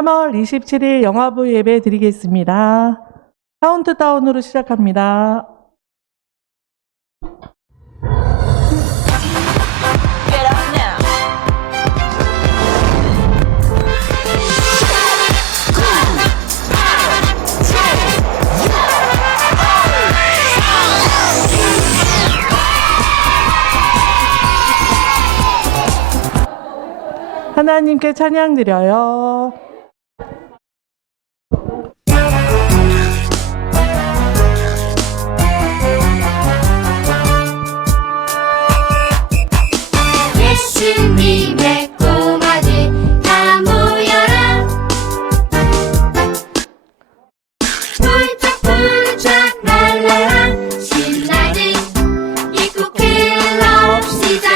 3월 27일 영화부 예배 드리겠습니다. 카운트다운으로 시작합니다. Get up now. 하나님께 찬양 드려요. 예수님의 꼬마들 다 모여라. 폴짝폴짝 날라라. 신나는 입국 클럽 시작.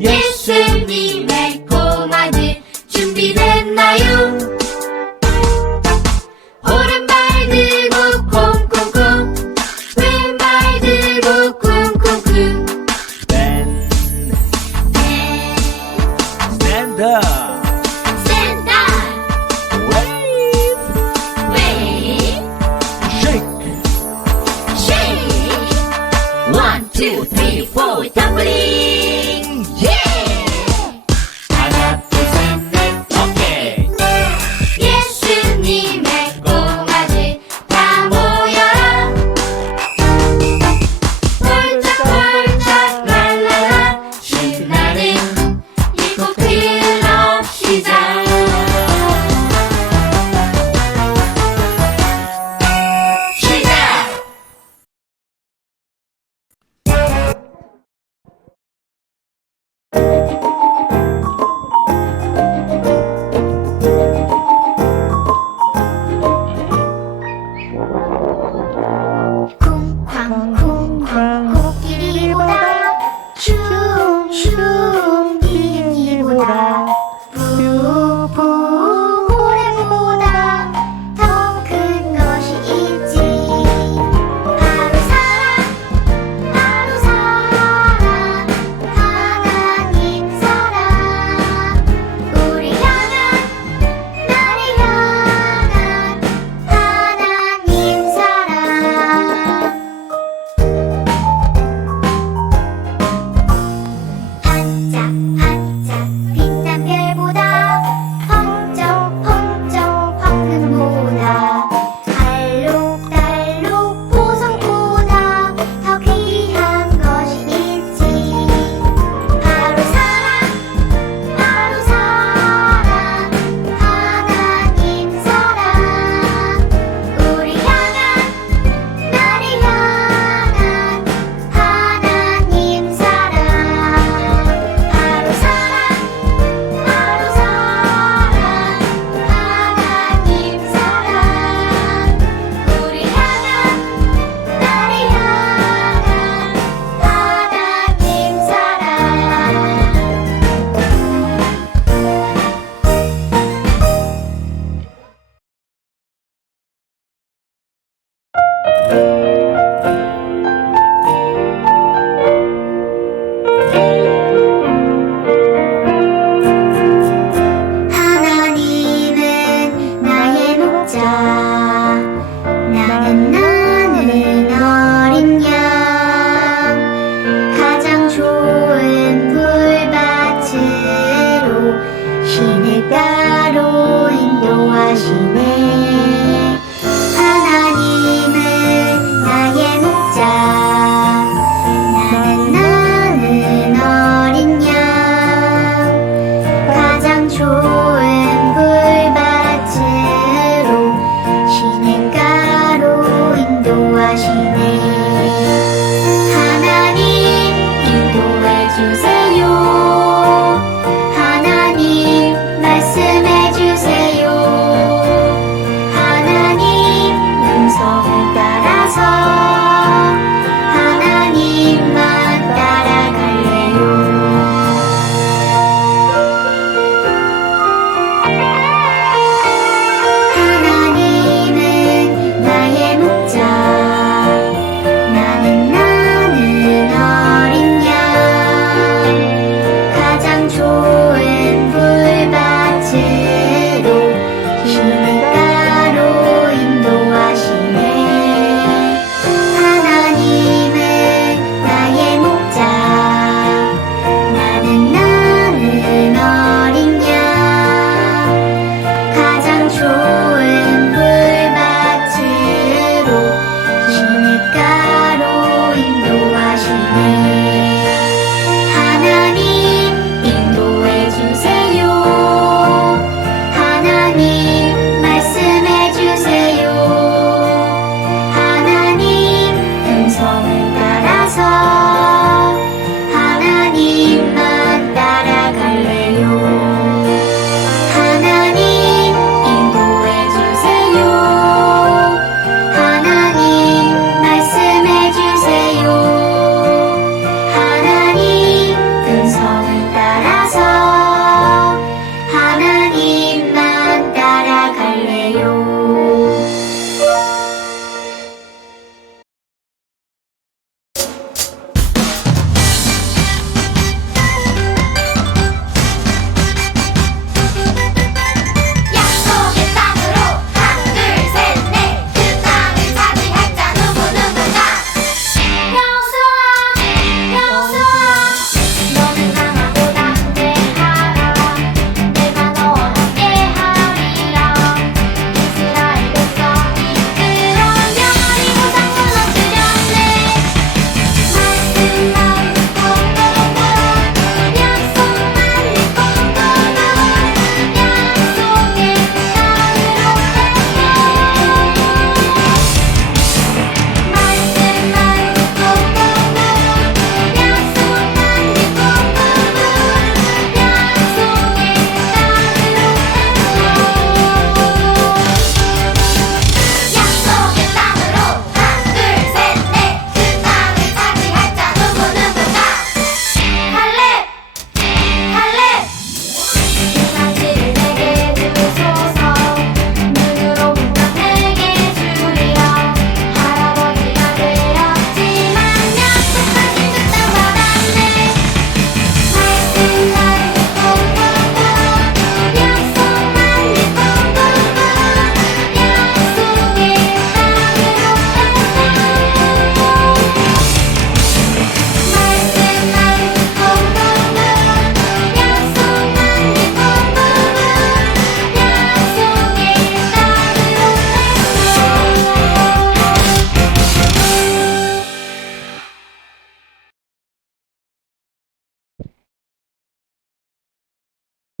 예수님의 꼬마들 준비됐나요? 오른발 들고 콩콩콩, 왼발 들고 쿵쿵쿵. Stand up. Stand up, Wave. wave, Shake. shake. 1, 2, 3, 4, 덤블링. 하나, 둘, 셋, 넷. 오케이. 예수님의 꼬마들 다 모여라. 폴짝폴짝 날라라. 신나는 입국 클럽 시작. 시작. 쿵쾅쿵쾅 코끼리보다 슝슝 비행기보다 푸푸 고래보다 더 큰 것이 있지. 하루 살아 하나님 사랑. 우리 향한 나를 향한 하나님 사랑. 반짝반짝 빛난 별보다 펑쩍펑쩍 황금보다 알록달록 보석보다 더 귀한 것이 있지. 하루 살아 하나님 사랑. 우리 향한 나를 향한 하나님 사랑. 하루 살아 하나님 사랑. 우리 향한 나를 향한 하나님 하나님은 나의 목자. 나는 어린 양. 가장 좋은 풀밭으로 시냇가로 인도하시네. 하나님은 나의 목자. 나는 어린 양. 가장 좋은 풀밭으로 시냇가로 인도하시네. 하나님 인도해 주세요. 하나님 말씀해 주세요. 하나님 음성을 따라서 하나님만 따라갈래요. 하나님은 나의 목자. 나는 어린 양.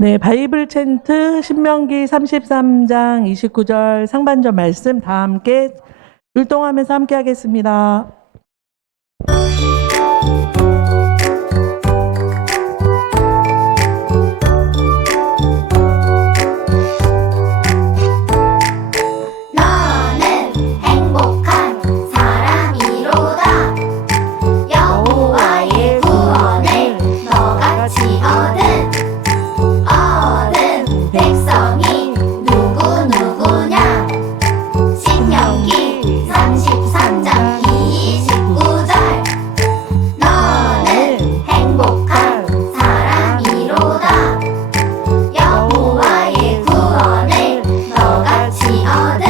네, 바이블 챈트 신명기 33장 29절 상반절 말씀 다 함께 율동하면서 함께 하겠습니다. 너는 행복한 사람이로다. 여호와의 구원을 너같이 얻은 백성이 누구누구냐. 신명기 33장 29절. 너는 행복한 사람이로다. 여호와의 구원을 너같이 얻은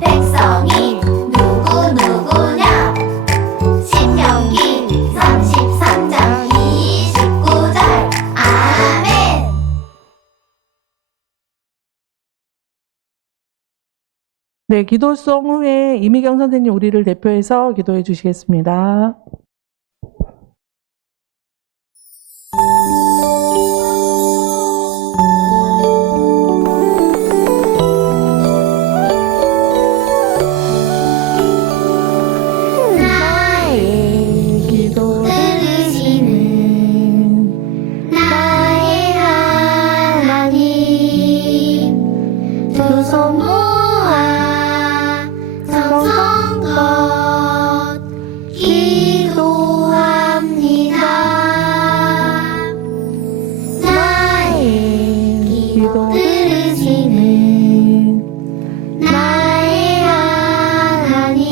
백성이 누구누구냐. 신명기 33장 29절. 아멘. 네, 기도송 후에 이미경 선생님 우리를 대표해서 기도해 주시겠습니다. 나의 기도 들으시는 나의 하나님, 두 손 모아 성성껏 기도합니다. 나의 기도 들으시는 나의 하나님,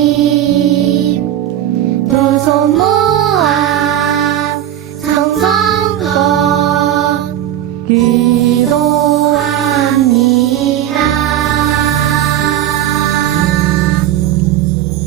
두 손 모아 성성껏 기도합니다.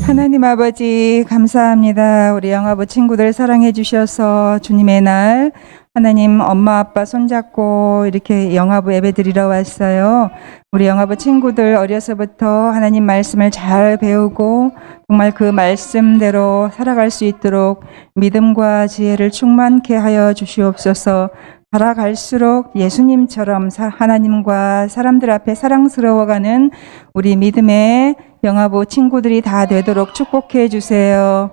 하나님 아버지 감사합니다. 우리 영아부 친구들 사랑해 주셔서 주님의 날 하나님 엄마 아빠 손잡고 이렇게 영아부 예배 드리러 왔어요. 우리 영아부 친구들 어려서부터 하나님 말씀을 잘 배우고 정말 그 말씀대로 살아갈 수 있도록 믿음과 지혜를 충만케 하여 주시옵소서. 살아갈수록 예수님처럼 하나님과 사람들 앞에 사랑스러워가는 우리 믿음의 영아부 친구들이 다 되도록 축복해 주세요.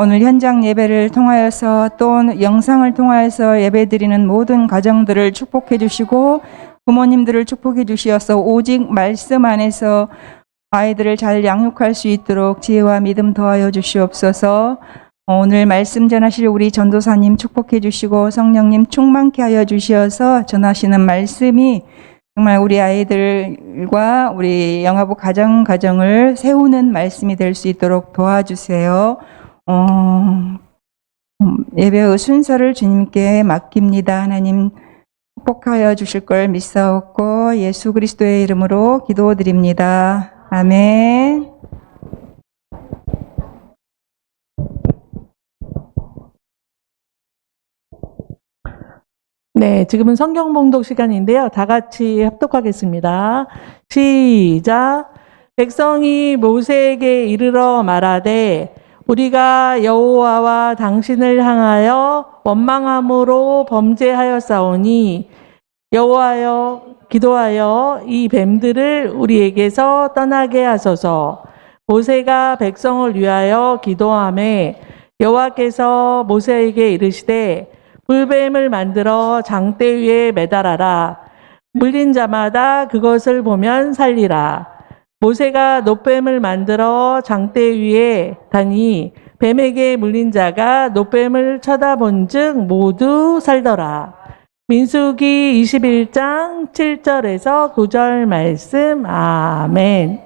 오늘 현장 예배를 통하여서 또 영상을 통하여서 예배 드리는 모든 가정들을 축복해 주시고 부모님들을 축복해 주시어서 오직 말씀 안에서 아이들을 잘 양육할 수 있도록 지혜와 믿음 더하여 주시옵소서. 오늘 말씀 전하실 우리 전도사님 축복해 주시고 성령님 충만케 하여 주시어서 전하시는 말씀이 정말 우리 아이들과 우리 영아부 가정을 세우는 말씀이 될 수 있도록 도와주세요. 예배의 순서를 주님께 맡깁니다. 하나님 축복하여 주실 걸 믿사옵고 예수 그리스도의 이름으로 기도드립니다. 아멘. 네, 지금은 성경 봉독 시간인데요. 다 같이 합독하겠습니다. 시작. 백성이 모세에게 이르러 말하되 우리가 여호와와 당신을 향하여 원망함으로 범죄하였사오니 여호와여 기도하여 이 뱀들을 우리에게서 떠나게 하소서. 모세가 백성을 위하여 기도하매 여호와께서 모세에게 이르시되 불뱀을 만들어 장대 위에 매달아라. 물린 자마다 그것을 보면 살리라. 모세가 놋뱀을 만들어 장대 위에 다니 뱀에게 물린 자가 놋뱀을 쳐다본즉 모두 살더라. 민수기 21장 7절에서 9절 말씀. 아멘.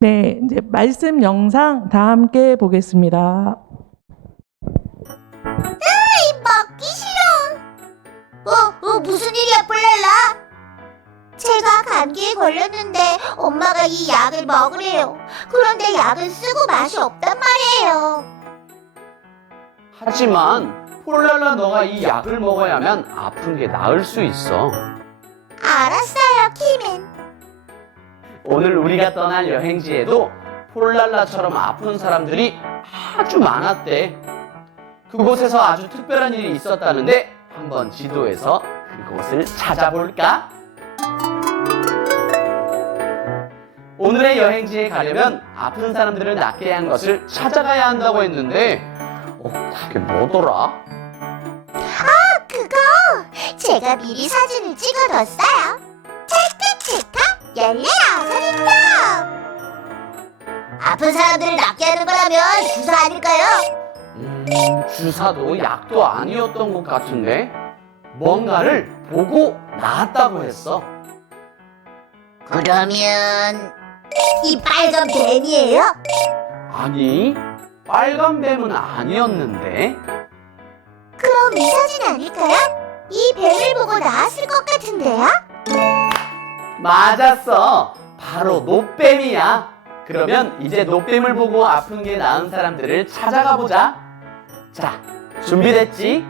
네, 이제 말씀 영상 다 함께 보겠습니다. 먹기 싫어. 무슨 일이야, 뿔랄라? 제가 감기에 걸렸는데 엄마가 이 약을 먹으래요. 그런데 약은 쓰고 맛이 없단 말이에요. 하지만 폴랄라 너가 이 약을 먹어야만 아픈 게 나을 수 있어. 알았어요, 키민. 오늘 우리가 떠날 여행지에도 폴랄라처럼 아픈 사람들이 아주 많았대. 그곳에서 아주 특별한 일이 있었다는데 한번 지도에서 그곳을 찾아볼까? 오늘의 여행지에 가려면 아픈 사람들을 낫게 한 것을 찾아가야 한다고 했는데 그게 뭐더라? 그거 제가 미리 사진을 찍어뒀어요. 찰칵찰칵 열려라 서린점. 아픈 사람들을 낫게 하는 거라면 주사 아닐까요? 주사도 약도 아니었던 것 같은데 뭔가를 보고 나았다고 했어. 그러면 이 빨간 뱀이에요? 아니, 빨간 뱀은 아니었는데. 그럼 이 사진 아닐까요? 이 뱀을 보고 나았을 것 같은데요? 맞았어. 바로 노뱀이야. 그러면 이제 노뱀을 보고 아픈 게 나은 사람들을 찾아가 보자. 자, 준비됐지?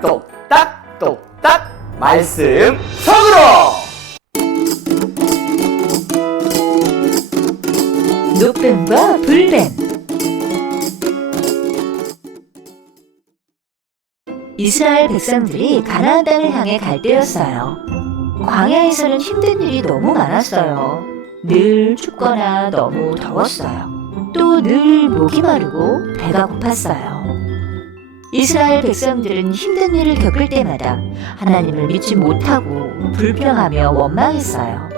똑딱 똑딱 말씀 속으로! 노뱀과 불뱀. 이스라엘 백성들이 가나안 땅을 향해 갈 때였어요. 광야에서는 힘든 일이 너무 많았어요. 늘 춥거나 너무 더웠어요. 또 늘 목이 마르고 배가 고팠어요. 이스라엘 백성들은 힘든 일을 겪을 때마다 하나님을 믿지 못하고 불평하며 원망했어요.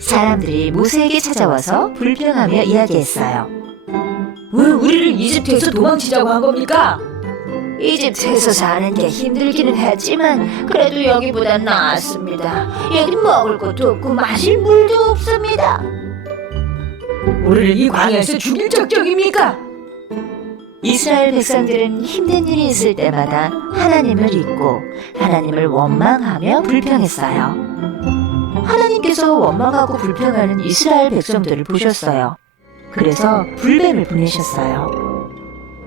사람들이 모세에게 찾아와서 불평하며 이야기했어요. 왜 우리를 이집트에서 도망치자고 한 겁니까? 이집트에서 사는 게 힘들기는 했지만 그래도 여기보단 나았습니다. 여긴 먹을 것도 없고 마실 물도 없습니다. 우리를 이 광야에서 죽일 작정입니까? 이스라엘 백성들은 힘든 일이 있을 때마다 하나님을 잊고 하나님을 원망하며 불평했어요. 하나님께서 원망하고 불평하는 이스라엘 백성들을 보셨어요. 그래서 불뱀을 보내셨어요.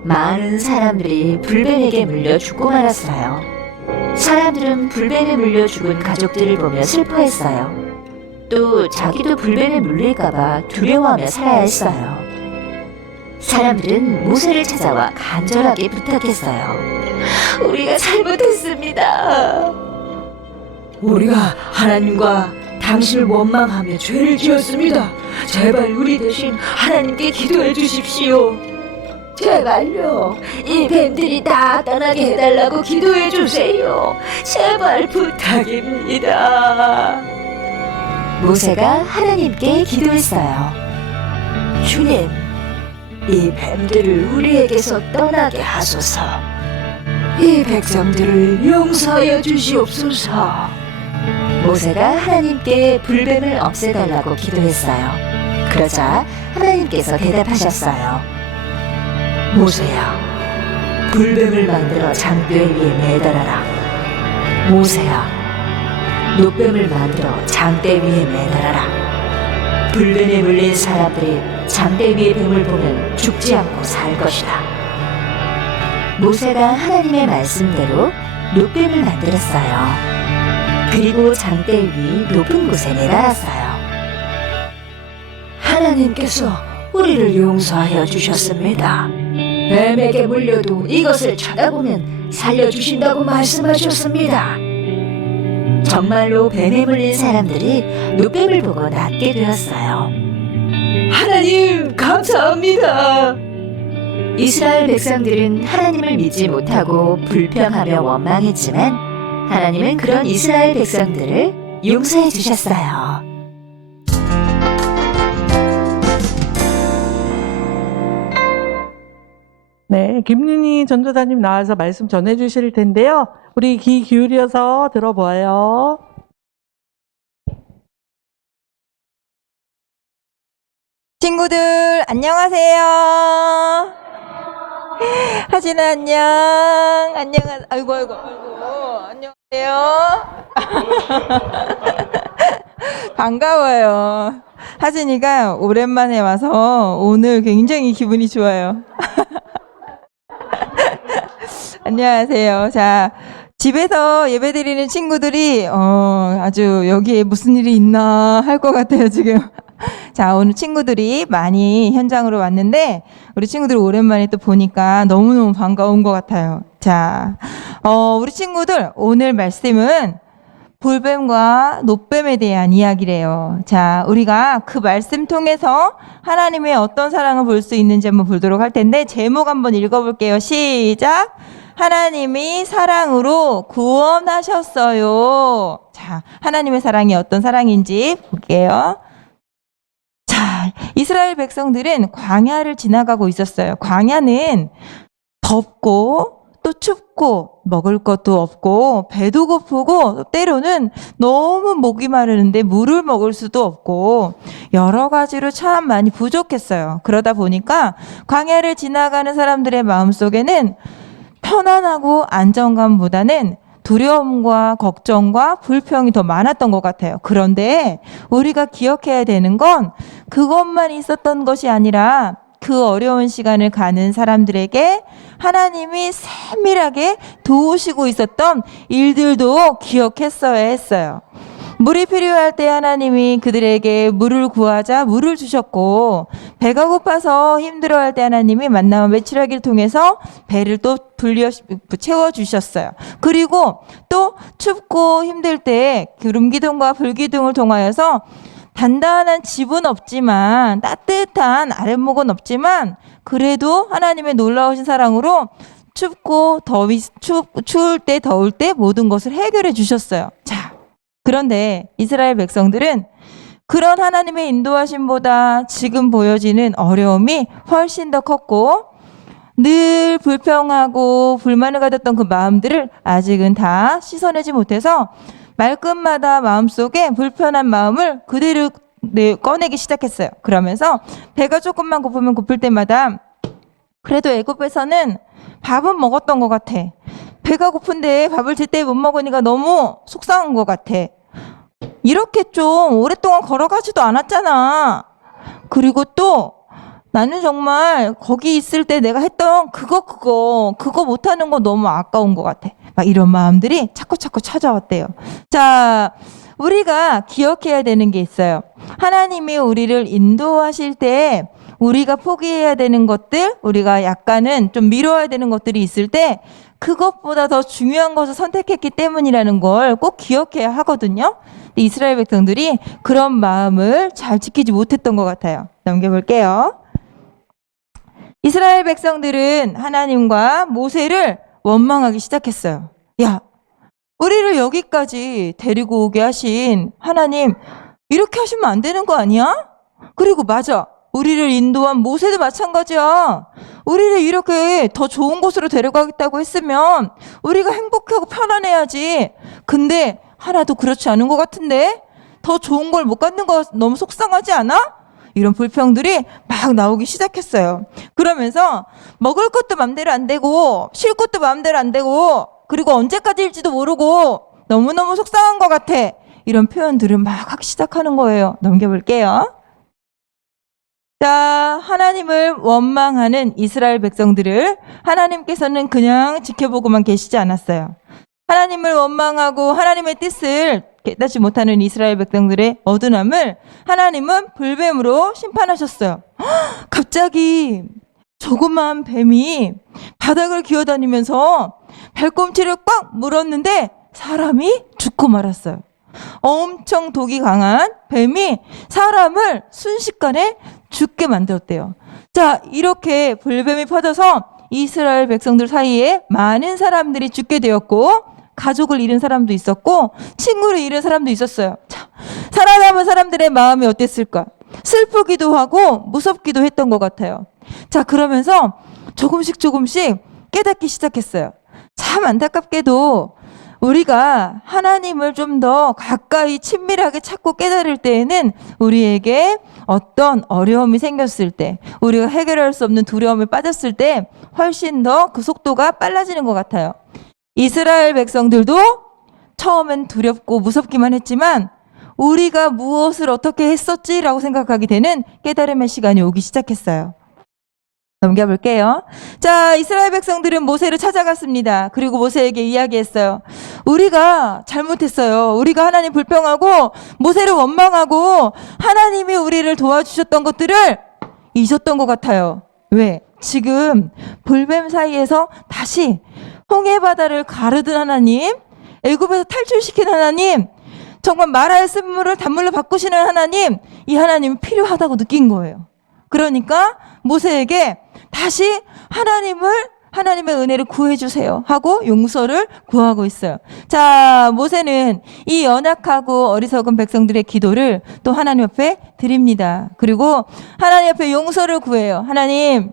많은 사람들이 불뱀에게 물려 죽고 말았어요. 사람들은 불뱀에 물려 죽은 가족들을 보며 슬퍼했어요. 또 자기도 불뱀에 물릴까봐 두려워하며 살아야 했어요. 사람들은 모세를 찾아와 간절하게 부탁했어요. 우리가 잘못했습니다. 우리가 하나님과 당신을 원망하며 죄를 지었습니다. 제발 우리 대신 하나님께 기도해 주십시오. 제발요. 이 뱀들이 다 떠나게 해달라고 기도해 주세요. 제발 부탁입니다. 모세가 하나님께 기도했어요. 주님, 이 뱀들을 우리에게서 떠나게 하소서. 이 백성들을 용서하여 주시옵소서. 모세가 하나님께 불뱀을 없애달라고 기도했어요. 그러자 하나님께서 대답하셨어요. 모세야, 불뱀을 만들어 장대 위에 매달아라. 모세야, 노뱀을 만들어 장대 위에 매달아라. 불뱀에 물린 사람들이 장대 위의 뱀을 보면 죽지 않고 살 것이다. 모세가 하나님의 말씀대로 노뱀을 만들었어요. 그리고 장대 위 높은 곳에 매달았어요. 하나님께서 우리를 용서하여 주셨습니다. 뱀에게 물려도 이것을 쳐다보면 살려주신다고 말씀하셨습니다. 정말로 뱀에 물린 사람들이 노뱀을 보고 낫게 되었어요. 하나님 감사합니다. 이스라엘 백성들은 하나님을 믿지 못하고 불평하며 원망했지만 하나님은 그런 이스라엘 백성들을 용서해 주셨어요. 네, 김윤희 전도사님 나와서 말씀 전해 주실 텐데요. 우리 귀 기울여서 들어봐요. 친구들 안녕하세요. 하진아 안녕. 아이고 안녕하세요. 반가워요. 하진이가 오랜만에 와서 오늘 굉장히 기분이 좋아요. 안녕하세요. 자, 집에서 예배드리는 친구들이 아주 여기에 무슨 일이 있나 할 것 같아요, 지금. 자, 오늘 친구들이 많이 현장으로 왔는데 우리 친구들 오랜만에 또 보니까 너무너무 반가운 것 같아요. 자, 우리 친구들 오늘 말씀은 볼뱀과 노뱀에 대한 이야기래요. 자, 우리가 그 말씀 통해서 하나님의 어떤 사랑을 볼 수 있는지 한번 보도록 할 텐데 제목 한번 읽어볼게요. 시작. 하나님이 사랑으로 구원하셨어요. 자, 하나님의 사랑이 어떤 사랑인지 볼게요. 자, 이스라엘 백성들은 광야를 지나가고 있었어요. 광야는 덥고 또 춥고 먹을 것도 없고 배도 고프고 때로는 너무 목이 마르는데 물을 먹을 수도 없고 여러 가지로 참 많이 부족했어요. 그러다 보니까 광야를 지나가는 사람들의 마음속에는 편안하고 안정감보다는 두려움과 걱정과 불평이 더 많았던 것 같아요. 그런데 우리가 기억해야 되는 건 그것만 있었던 것이 아니라 그 어려운 시간을 가는 사람들에게 하나님이 세밀하게 도우시고 있었던 일들도 기억했어야 했어요. 물이 필요할 때 하나님이 그들에게 물을 구하자 물을 주셨고, 배가 고파서 힘들어할 때 하나님이 만나와 메추라기를 통해서 배를 또 채워주셨어요. 그리고 또 춥고 힘들 때 구름기둥과 불기둥을 통하여서 단단한 집은 없지만 따뜻한 아랫목은 없지만 그래도 하나님의 놀라우신 사랑으로 춥고 추울 때 더울 때 모든 것을 해결해 주셨어요. 자, 그런데 이스라엘 백성들은 그런 하나님의 인도하심보다 지금 보여지는 어려움이 훨씬 더 컸고 늘 불평하고 불만을 가졌던 그 마음들을 아직은 다 씻어내지 못해서 말끝마다 마음속에 불편한 마음을 그대로 꺼내기 시작했어요. 그러면서 배가 조금만 고프면 고플 때마다 그래도 애굽에서는 밥은 먹었던 것 같아. 배가 고픈데 밥을 제때 못 먹으니까 너무 속상한 것 같아. 이렇게 좀 오랫동안 걸어가지도 않았잖아. 그리고 또 나는 정말 거기 있을 때 내가 했던 그거 못하는 거 너무 아까운 것 같아. 막 이런 마음들이 자꾸 찾아왔대요. 자, 우리가 기억해야 되는 게 있어요. 하나님이 우리를 인도하실 때 우리가 포기해야 되는 것들, 우리가 약간은 좀 미뤄야 되는 것들이 있을 때 그것보다 더 중요한 것을 선택했기 때문이라는 걸 꼭 기억해야 하거든요. 이스라엘 백성들이 그런 마음을 잘 지키지 못했던 것 같아요. 넘겨볼게요. 이스라엘 백성들은 하나님과 모세를 원망하기 시작했어요. 야, 우리를 여기까지 데리고 오게 하신 하나님, 이렇게 하시면 안 되는 거 아니야? 그리고 맞아, 우리를 인도한 모세도 마찬가지야. 우리를 이렇게 더 좋은 곳으로 데려가겠다고 했으면 우리가 행복하고 편안해야지. 근데 하나도 그렇지 않은 것 같은데? 더 좋은 걸 못 갖는 거 너무 속상하지 않아? 이런 불평들이 막 나오기 시작했어요. 그러면서 먹을 것도 맘대로 안 되고 쉴 것도 맘대로 안 되고 그리고 언제까지일지도 모르고 너무너무 속상한 것 같아. 이런 표현들을 막 하기 시작하는 거예요. 넘겨볼게요. 자, 하나님을 원망하는 이스라엘 백성들을 하나님께서는 그냥 지켜보고만 계시지 않았어요. 하나님을 원망하고 하나님의 뜻을 깨닫지 못하는 이스라엘 백성들의 어두움을 하나님은 불뱀으로 심판하셨어요. 갑자기 조그만 뱀이 바닥을 기어다니면서 발꿈치를 꽉 물었는데 사람이 죽고 말았어요. 엄청 독이 강한 뱀이 사람을 순식간에 죽게 만들었대요. 자, 이렇게 불뱀이 퍼져서 이스라엘 백성들 사이에 많은 사람들이 죽게 되었고 가족을 잃은 사람도 있었고 친구를 잃은 사람도 있었어요. 자, 살아남은 사람들의 마음이 어땠을까? 슬프기도 하고 무섭기도 했던 것 같아요. 자, 그러면서 조금씩 깨닫기 시작했어요. 참 안타깝게도 우리가 하나님을 좀 더 가까이 친밀하게 찾고 깨달을 때에는 우리에게 어떤 어려움이 생겼을 때, 우리가 해결할 수 없는 두려움에 빠졌을 때 훨씬 더 그 속도가 빨라지는 것 같아요. 이스라엘 백성들도 처음엔 두렵고 무섭기만 했지만 우리가 무엇을 어떻게 했었지라고 생각하게 되는 깨달음의 시간이 오기 시작했어요. 넘겨볼게요. 자, 이스라엘 백성들은 모세를 찾아갔습니다. 그리고 모세에게 이야기했어요. 우리가 잘못했어요. 우리가 하나님 불평하고 모세를 원망하고 하나님이 우리를 도와주셨던 것들을 잊었던 것 같아요. 왜? 지금 불뱀 사이에서 다시 홍해 바다를 가르던 하나님, 애굽에서 탈출시킨 하나님, 정말 마라의 쓴물을 단물로 바꾸시는 하나님, 이 하나님이 필요하다고 느낀 거예요. 그러니까 모세에게 다시 하나님의 은혜를 구해주세요 하고 용서를 구하고 있어요. 자, 모세는 이 연약하고 어리석은 백성들의 기도를 또 하나님 앞에 드립니다. 그리고 하나님 앞에 용서를 구해요. 하나님,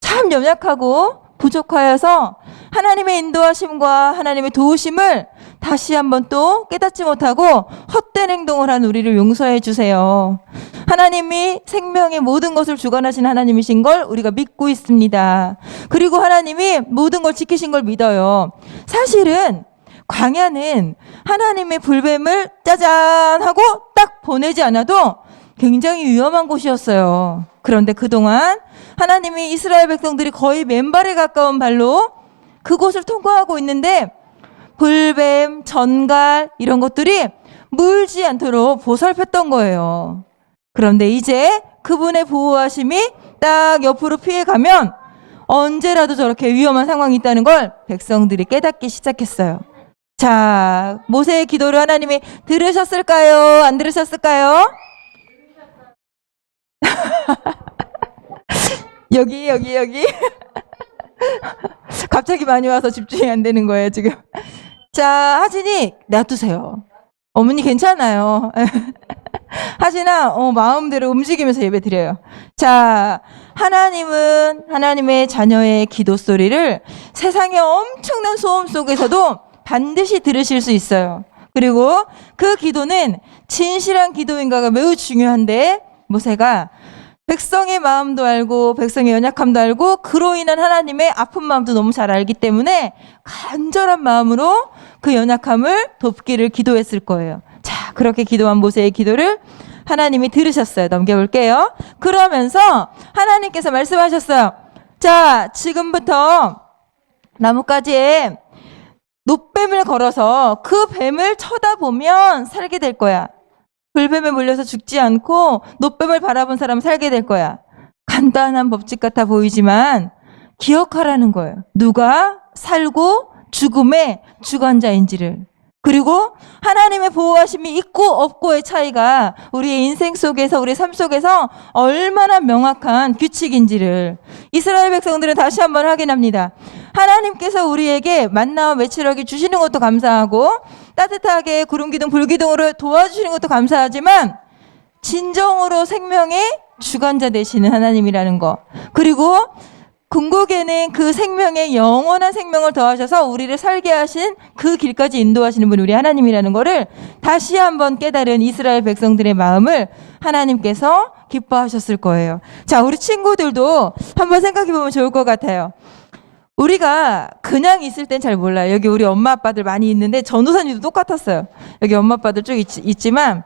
참 연약하고 부족하여서 하나님의 인도하심과 하나님의 도우심을 다시 한번 또 깨닫지 못하고 헛된 행동을 한 우리를 용서해 주세요. 하나님이 생명의 모든 것을 주관하신 하나님이신 걸 우리가 믿고 있습니다. 그리고 하나님이 모든 걸 지키신 걸 믿어요. 사실은 광야는 하나님의 불뱀을 짜잔 하고 딱 보내지 않아도 굉장히 위험한 곳이었어요. 그런데 그동안 하나님이 이스라엘 백성들이 거의 맨발에 가까운 발로 그곳을 통과하고 있는데 불뱀, 전갈 이런 것들이 물지 않도록 보살폈던 거예요. 그런데 이제 그분의 보호하심이 딱 옆으로 피해가면 언제라도 저렇게 위험한 상황이 있다는 걸 백성들이 깨닫기 시작했어요. 자, 모세의 기도를 하나님이 들으셨을까요? 안 들으셨을까요? 여기. 갑자기 많이 와서 집중이 안 되는 거예요, 지금. 자, 하진이 놔두세요. 어머니 괜찮아요. 하진아, 마음대로 움직이면서 예배 드려요. 자, 하나님은 하나님의 자녀의 기도 소리를 세상의 엄청난 소음 속에서도 반드시 들으실 수 있어요. 그리고 그 기도는 진실한 기도인가가 매우 중요한데 모세가 백성의 마음도 알고 백성의 연약함도 알고 그로 인한 하나님의 아픈 마음도 너무 잘 알기 때문에 간절한 마음으로 그 연약함을 돕기를 기도했을 거예요. 자, 그렇게 기도한 모세의 기도를 하나님이 들으셨어요. 넘겨볼게요. 그러면서 하나님께서 말씀하셨어요. 자, 지금부터 나뭇가지에 놋뱀을 걸어서 그 뱀을 쳐다보면 살게 될 거야. 불뱀에 물려서 죽지 않고 놋뱀을 바라본 사람은 살게 될 거야. 간단한 법칙 같아 보이지만 기억하라는 거예요. 누가 살고 죽음의 주관자인지를. 그리고 하나님의 보호하심이 있고 없고의 차이가 우리의 인생 속에서 우리의 삶 속에서 얼마나 명확한 규칙인지를 이스라엘 백성들은 다시 한번 확인합니다. 하나님께서 우리에게 만나와 메추라기 주시는 것도 감사하고 따뜻하게 구름기둥 불기둥으로 도와주시는 것도 감사하지만 진정으로 생명의 주관자 되시는 하나님이라는 거, 그리고 궁극에는 그 생명에 영원한 생명을 더하셔서 우리를 살게 하신 그 길까지 인도하시는 분이 우리 하나님이라는 거를 다시 한번 깨달은 이스라엘 백성들의 마음을 하나님께서 기뻐하셨을 거예요. 자, 우리 친구들도 한번 생각해 보면 좋을 것 같아요. 우리가 그냥 있을 땐 잘 몰라요. 여기 우리 엄마 아빠들 많이 있는데 전우사님도 똑같았어요. 여기 엄마 아빠들 쭉 있지만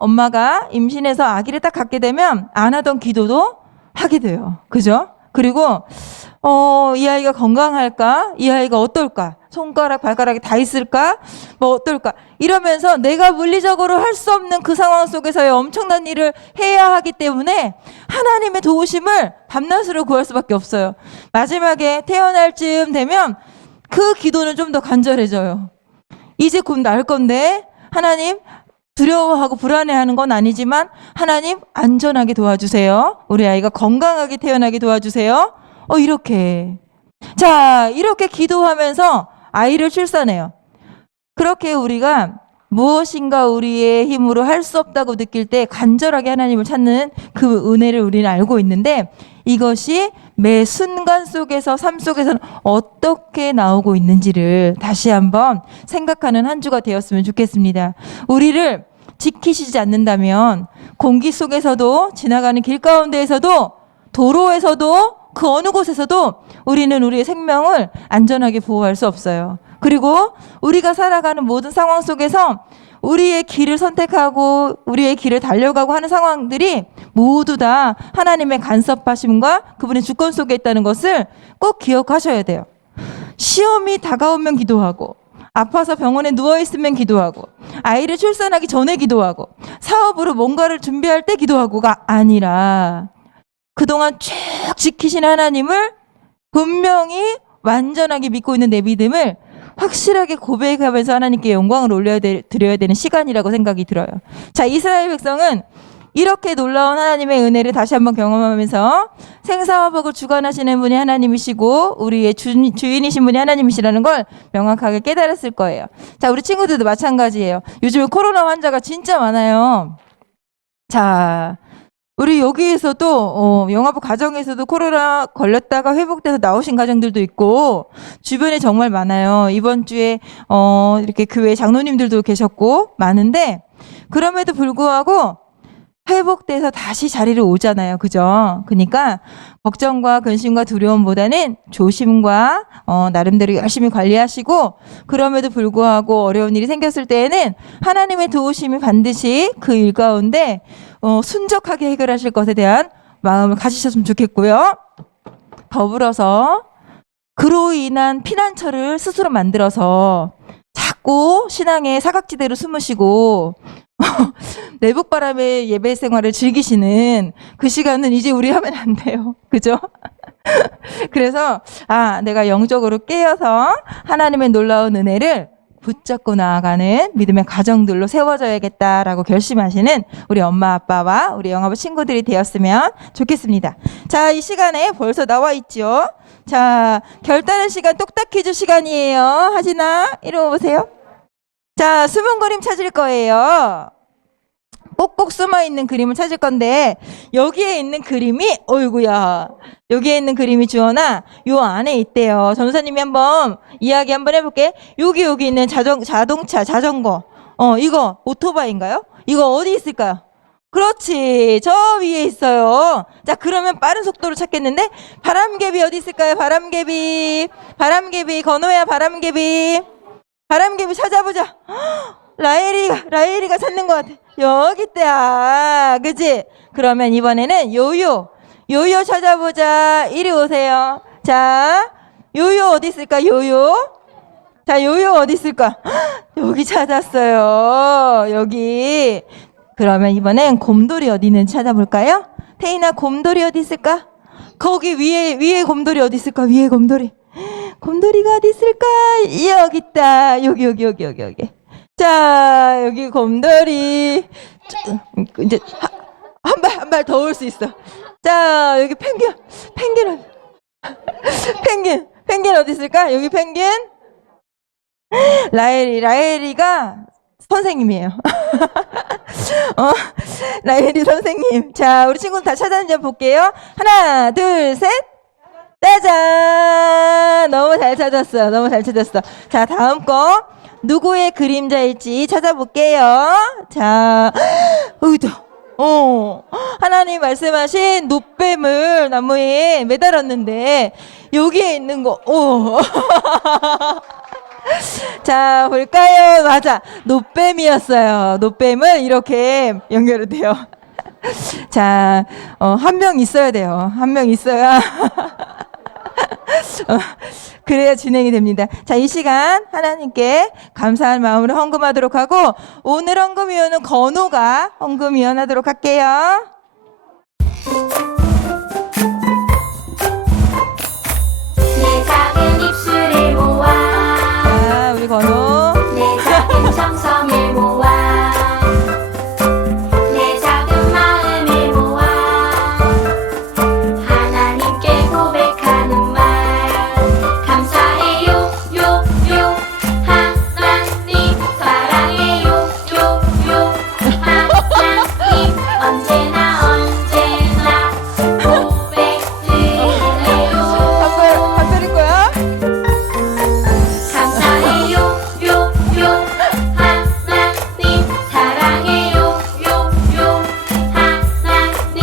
엄마가 임신해서 아기를 딱 갖게 되면 안 하던 기도도 하게 돼요. 그죠? 그리고 이 아이가 건강할까? 이 아이가 어떨까? 손가락, 발가락이 다 있을까? 뭐 어떨까? 이러면서 내가 물리적으로 할 수 없는 그 상황 속에서의 엄청난 일을 해야 하기 때문에 하나님의 도우심을 밤낮으로 구할 수밖에 없어요. 마지막에 태어날 즈음 되면 그 기도는 좀 더 간절해져요. 이제 곧 날 건데 하나님, 두려워하고 불안해하는 건 아니지만 하나님 안전하게 도와주세요. 우리 아이가 건강하게 태어나게 도와주세요. 이렇게. 자, 이렇게 기도하면서 아이를 출산해요. 그렇게 우리가 무엇인가 우리의 힘으로 할 수 없다고 느낄 때 간절하게 하나님을 찾는 그 은혜를 우리는 알고 있는데 이것이 매 순간 속에서 삶 속에서는 어떻게 나오고 있는지를 다시 한번 생각하는 한 주가 되었으면 좋겠습니다. 우리를 지키시지 않는다면 공기 속에서도 지나가는 길 가운데에서도 도로에서도 그 어느 곳에서도 우리는 우리의 생명을 안전하게 보호할 수 없어요. 그리고 우리가 살아가는 모든 상황 속에서 우리의 길을 선택하고 우리의 길을 달려가고 하는 상황들이 모두 다 하나님의 간섭하심과 그분의 주권 속에 있다는 것을 꼭 기억하셔야 돼요. 시험이 다가오면 기도하고, 아파서 병원에 누워있으면 기도하고, 아이를 출산하기 전에 기도하고, 사업으로 뭔가를 준비할 때 기도하고가 아니라 그동안 쭉 지키신 하나님을 분명히 완전하게 믿고 있는 내 믿음을 확실하게 고백하면서 하나님께 영광을 드려야 되는 시간이라고 생각이 들어요. 자, 이스라엘 백성은 이렇게 놀라운 하나님의 은혜를 다시 한번 경험하면서 생사와 복을 주관하시는 분이 하나님이시고 우리의 주인이신 분이 하나님이시라는 걸 명확하게 깨달았을 거예요. 자, 우리 친구들도 마찬가지예요. 요즘 코로나 환자가 진짜 많아요. 자, 우리 여기에서도 영화부 가정에서도 코로나 걸렸다가 회복돼서 나오신 가정들도 있고 주변에 정말 많아요. 이번 주에 이렇게 교회 장로님들도 계셨고 많은데 그럼에도 불구하고 회복돼서 다시 자리를 오잖아요. 그죠? 그러니까 걱정과 근심과 두려움보다는 조심과 나름대로 열심히 관리하시고 그럼에도 불구하고 어려운 일이 생겼을 때에는 하나님의 도우심이 반드시 그 일 가운데 순적하게 해결하실 것에 대한 마음을 가지셨으면 좋겠고요. 더불어서 그로 인한 피난처를 스스로 만들어서 자꾸 신앙의 사각지대로 숨으시고 내복바람의 예배 생활을 즐기시는 그 시간은 이제 우리 하면 안 돼요. 그죠? 그래서 내가 영적으로 깨어서 하나님의 놀라운 은혜를 붙잡고 나아가는 믿음의 가정들로 세워져야겠다라고 결심하시는 우리 엄마 아빠와 우리 영화부 친구들이 되었으면 좋겠습니다. 자, 이 시간에 벌써 나와 있죠. 자, 결단의 시간 똑딱 퀴즈 시간이에요. 하진아, 이리 오세요. 자, 숨은 그림 찾을 거예요. 꼭꼭 숨어있는 그림을 찾을 건데 여기에 있는 그림이 어이구야. 여기에 있는 그림이 주원아 요 안에 있대요. 전사님이 한번 이야기 한번 해볼게. 여기 있는 자동차 자전거 이거 오토바이인가요? 이거 어디 있을까요? 그렇지, 저 위에 있어요. 자, 그러면 빠른 속도로 찾겠는데 바람개비 어디 있을까요? 바람개비 건호야. 바람개비 찾아보자. 라엘이가 찾는 것 같아. 여기 있다. 그치? 그러면 이번에는 요요 찾아보자. 이리 오세요. 자, 요요 어디 있을까? 요요 어디 있을까? 여기 찾았어요. 여기. 그러면 이번엔 곰돌이 어디 있는지 찾아볼까요? 태인아, 곰돌이 어디 있을까? 거기 위에 곰돌이 어디 있을까? 위에 곰돌이가 어디 있을까? 여기 있다. 여기. 자, 여기 곰돌이. 이제 한 발 더 올 수 있어. 자, 여기 펭귄 어디 있을까? 여기 펭귄. 라엘이가 선생님이에요. 라엘이 선생님. 자, 우리 친구들 다 찾았는지 한번 볼게요. 하나, 둘, 셋. 짜잔! 너무 잘 찾았어. 자, 다음 거 누구의 그림자일지 찾아볼게요. 자, 어이다. 하나님 말씀하신 놋뱀을 나무에 매달았는데 여기에 있는 거. 자, 볼까요? 맞아, 놋뱀이었어요. 놋뱀을 이렇게 연결이 돼요. 자, 한 명 있어야 돼요. 한 명 있어야 그래야 진행이 됩니다. 자, 이 시간 하나님께 감사한 마음으로 헌금하도록 하고 오늘 헌금위원은 건호가 헌금위원 하도록 할게요. 내 작은 입술을 모아 자, 우리 건호. 내 작은 정성을 모아 내 작은 마음을 모아 하나님께 고백하는 말 감사해요 요요 하나님 사랑해요 요요 하나님 언제나 고백 드릴래요 한 소리 거야? 감사해요 요요 하나님 사랑해요 요요 하나님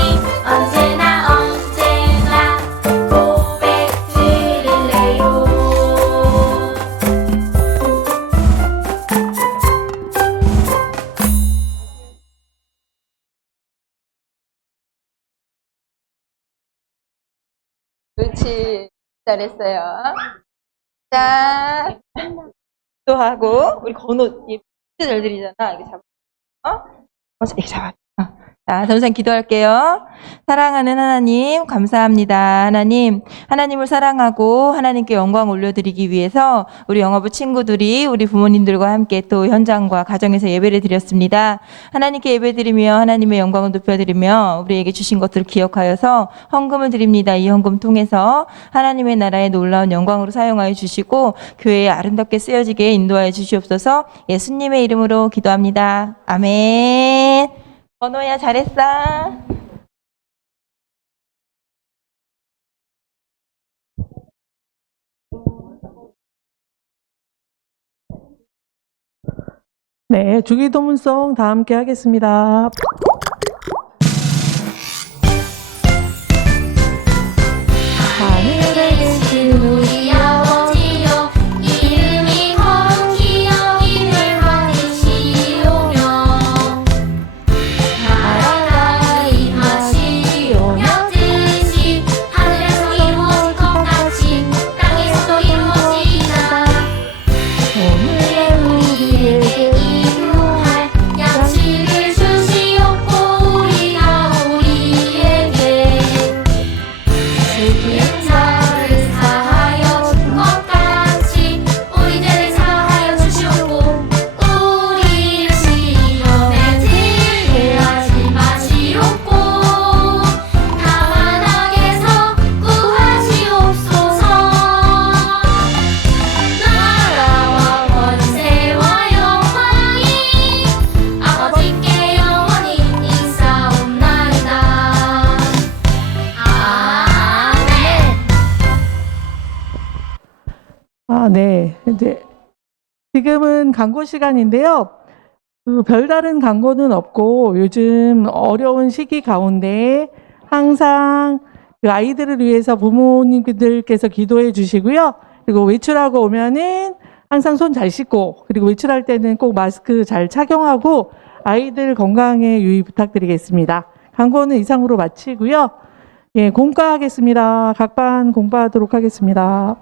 언제나 고백 드릴래요. 그렇지. 잘했어요. 자, 또 하고 우리 건호 진짜 잘 들리잖아. 이렇게 잡아. 이렇게 잡아. 자, 선생님 기도할게요. 사랑하는 하나님, 감사합니다. 하나님을 사랑하고 하나님께 영광 올려드리기 위해서 우리 영화부 친구들이 우리 부모님들과 함께 또 현장과 가정에서 예배를 드렸습니다. 하나님께 예배드리며 하나님의 영광을 높여드리며 우리에게 주신 것들을 기억하여서 헌금을 드립니다. 이 헌금 통해서 하나님의 나라의 놀라운 영광으로 사용하여 주시고 교회에 아름답게 쓰여지게 인도하여 주시옵소서. 예수님의 이름으로 기도합니다. 아멘. 번호야 잘했어. 네, 주기도문송 다 함께 하겠습니다. 하늘에 계신 우리 아버지여 이름이 거룩히 여김을 받으시오며 나라가 임하시오며 뜻이 하늘에서 이루어질 것 같이 땅에서도 이루어지이다. 오늘의 우리에게 일용할 양식을 주시옵고 우리가 우리에게 슬픈 자를 사하여 준 것 같이 우리 죄를 사하여 주시옵고 우리를 시험에 들게 하지 마시옵고 다만 악에서 구하시옵소서. 나라와 권세와 영광이 아버지께 영원히 있사옵나이다. 아멘. 네. 이제 지금은 광고 시간인데요. 별다른 광고는 없고 요즘 어려운 시기 가운데 항상 그 아이들을 위해서 부모님들께서 기도해 주시고요. 그리고 외출하고 오면은 항상 손 잘 씻고 그리고 외출할 때는 꼭 마스크 잘 착용하고 아이들 건강에 유의 부탁드리겠습니다. 광고는 이상으로 마치고요. 예, 공과하겠습니다. 각 반 공과하도록 하겠습니다.